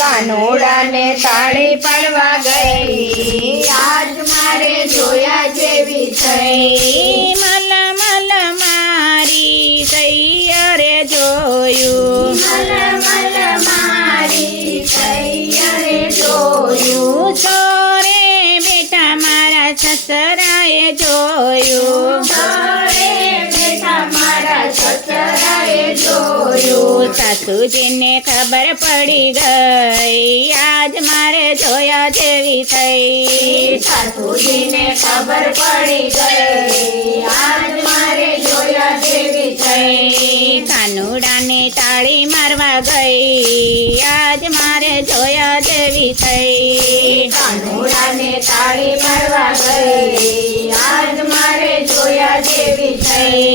કાનોડાને તાળી પાડવા ગઈ, આજ મારે જોયા જેવી થઈ. મલ મલ મારી સૈયરે જોયું, મલ મલ મારી સૈયરે જોયું, ચોરે બેટા મારા સસરાએ જોયું, ઘરે બેઠા મારા સસરાએ જોયું. સાસુજીને ખબર પડી ગઈ, આજ મારે જોયા જેવી થઈ. સાસુજીને ખબર પડી ગઈ, આજ મારે જોયા જેવી થઈ. કાનુડાને તાળી મારવા ગઈ, આજ મારે જોયા જેવી થઈ. કાનોડાને તાળી મારવા ગઈ, આજ મારે જોયા જેવી થઈ.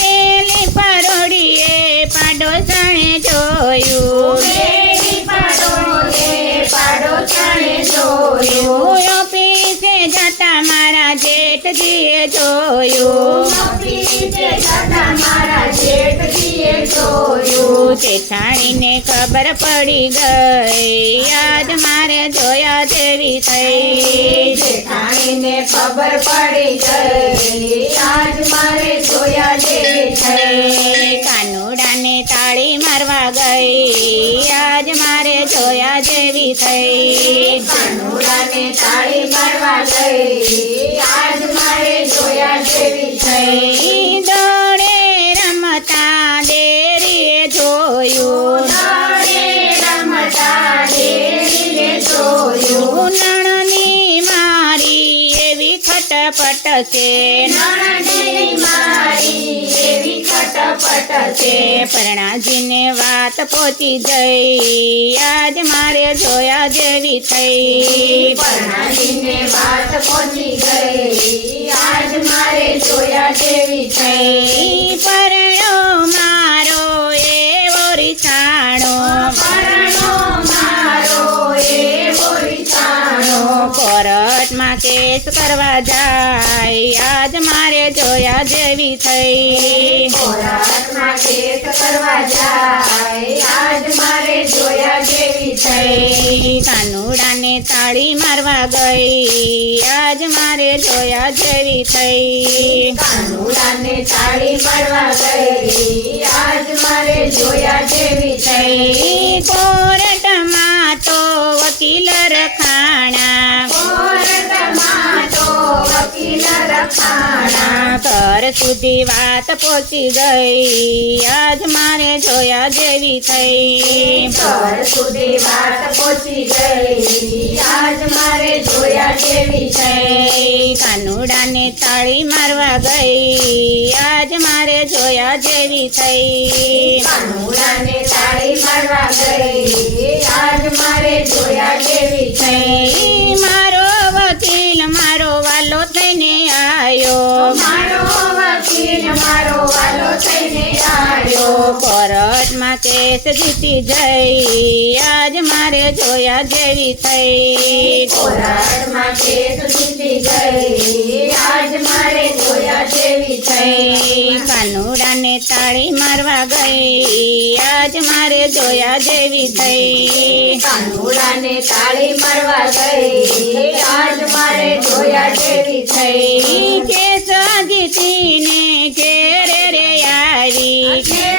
વેલી પરોડીએ પાડોશણે જોયું, બેડી પાડોને પાડોશણે જોયું, ઓફિસે જતા મારા જેઠજીએ જોયું, ઓફિસે જતા મારા જેઠજીએ જોયું. જેઠાણીને ખબર પડી ગઈ, આજ મારે જોયા જેવી થઈ. જેઠાણીને ખબર પડી ગઈ, આજ મારે જોયા જેવી થઈ. કાનુડાને તાળી મારવા ગઈ, આજ મારે જોયા જેવી થઈ. કાનોડાને તાળી મારવા ગઈ, આજ મારે જોયા જેવી થઈ. દોડે રમતા દેરીએ જોયું, દોડે રમતા દેવીને જોયું, નણની મારી એવી ખટપટ છે, નણંદની મારી એવી ખટપટ છે. પરણાજીને વાત પહોંચી જઈ, આજ મારે જોયા જેવી થઈ. પરણાજીને વાત પહોંચી ગઈ, આજ મારે જોયા જેવી થઈ. પરણો મારો એવો રીસાણો, પરણો મારો એવો રીસાણો, કોર્ટમાં કેસ કરવા જાય, આજ મારે જોયા જેવી થઈ. કોર્ટમાં કેસ કરવા જાય, આજ મારે જોયા જેવી થઈ. કાનુડાને તાળી મારવા ગઈ, આજ મારે જોયા જેવી થઈ. કાનોડાને તાળી પાડવા ગઈ, આજ મારે જોયા જેવી થઈ. કોર્ટમાં તો વકીલ રખાણા, કોર્ટમાં તો વકીલ રખાણા, ઘર સુધી વાત પહોંચી ગઈ, આજ મારે જોયા જેવી થઈ. ઘર સુધી વાત પહોંચી ગઈ, આજ મારે જોયા જેવી થઈ. કાનુડાને તાળી મારવા ગઈ, આજ મારે જોયા જેવી થઈ. કાનોડાને તાળી મારવા ગઈ, આજ મારે જોયા જેવી થઈ. મારો વકીલ મારો વાલો થઈને આવ્યો, મારો વકીલ મારો વાલો થઈને આવ્યો, કોર્ટમાં કેસ જીતી જઈ, આજ મારે જોયા જેવી થઈ. કોર્ટમાં કેસ જીતી ગઈ, આજ મારે જોયા જેવી થઈ. કાનુડાને તાળી મારવા ગઈ, આજ મારે જોયા જેવી થઈ. કાનોડાને તાળી મારવા ગઈ, આજ મારે જોયા જેવી થઈ. કેસ જીતીને ઘેરે રે આવી, ઘેર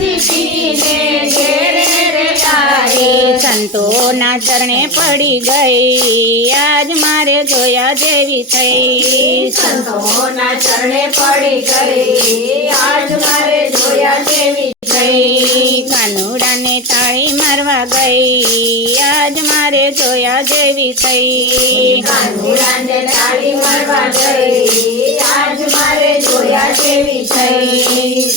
જીતીને ઘેરે રે આવી, સંતોના ચરણે પડી ગઈ, આજ મારે જોયા જેવી થઈ. સંતોના ચરણે પડી ગઈ, આજ મારે જોયા જેવી થઈ. કાનુડાને તાળી મારવા ગઈ, આજ મારે જોયા જેવી થઈ. કાનોડાને તાળી મારવા ગઈ, આજ મારે જોયા જેવી થઈ.